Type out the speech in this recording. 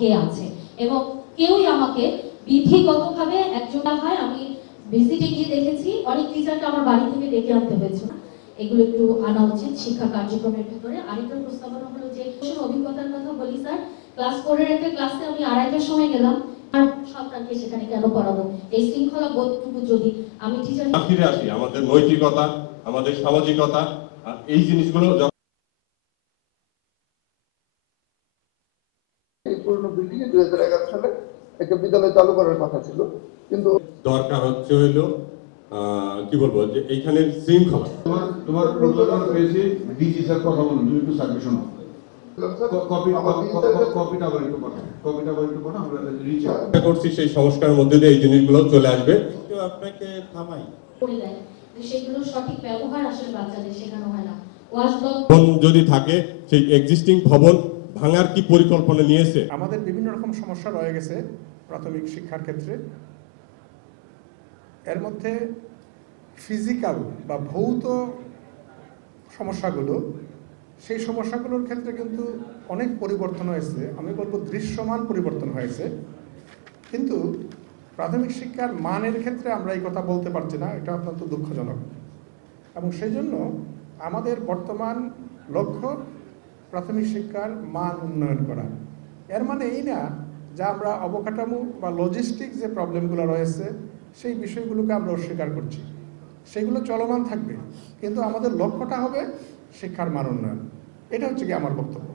কে আছে, এবং কেউই আমাকে বিধিগতভাবে একজন হয়। আমি ভিজিটে গিয়ে দেখেছি অনেক টিচারকে আমার বাড়ি থেকে ডেকে আনতে হয়েছে। এগুলো একটু আনা উচিত শিক্ষা কার্যক্রমের ভিতরে। আরেকটা প্রস্তাবনা হলো যে অভিজ্ঞতার কথা বলি স্যার, ক্লাস 4 এর একটা ক্লাসে আমি 2:30টার সময় গেলাম, আর সন্তানকে সেখানে কেন পড়াবো? এই শৃঙ্খলা বোধটুকু যদি আমি টিচার ফিরে আসি আমাদের নৈতিকতা, আমাদের সামাজিকতা, এই জিনিসগুলো এই পুরনো বিল্ডিং এ 2011 সালে একটা বিদ্যালয় চালু করার কথা ছিল, কিন্তু দরকার হচ্ছে হইলো কি বলবো যে এইখানে শৃঙ্খলা। তোমার প্রবলেম পেয়েছি ডিজি স্যার কথা বলুন, তুমি একটু সার্ভে শোনো। আমরা করছি সেই সংস্কারের মধ্যে দিয়ে এই জিনিসগুলো চলে আসবে। আপনাকে থামাই করে দেয়, সেগুলো সঠিক ব্যবহার আসলে বাচ্চাদের শেখানো হয় না। ওয়াশ ব্লক যদি থাকে সেই এক্সিস্টিং ভবন ভাঙার কি পরিকল্পনা নিয়েছে? আমাদের বিভিন্ন রকম সমস্যা রয়ে গেছে প্রাথমিক শিক্ষার ক্ষেত্রে। এর মধ্যে ফিজিক্যাল বা ভৌত সমস্যাগুলো, সেই সমস্যাগুলোর ক্ষেত্রে কিন্তু অনেক পরিবর্তন হয়েছে। আমি বলবো দৃশ্যমান পরিবর্তন হয়েছে, কিন্তু প্রাথমিক শিক্ষার মানের ক্ষেত্রে আমরা এই কথা বলতে পারছি না। এটা অত্যন্ত দুঃখজনক, এবং সেই জন্য আমাদের বর্তমান লক্ষ্য প্রাথমিক শিক্ষার মান উন্নয়ন করা। এর মানে এই না যে আমরা অবকাঠামো বা লজিস্টিক যে প্রবলেমগুলো রয়েছে সেই বিষয়গুলোকে আমরা অস্বীকার করছি, সেগুলো চলমান থাকবে, কিন্তু আমাদের লক্ষ্যটা হবে শিক্ষার মান উন্নয়ন। এটা হচ্ছে কি আমার বক্তব্য।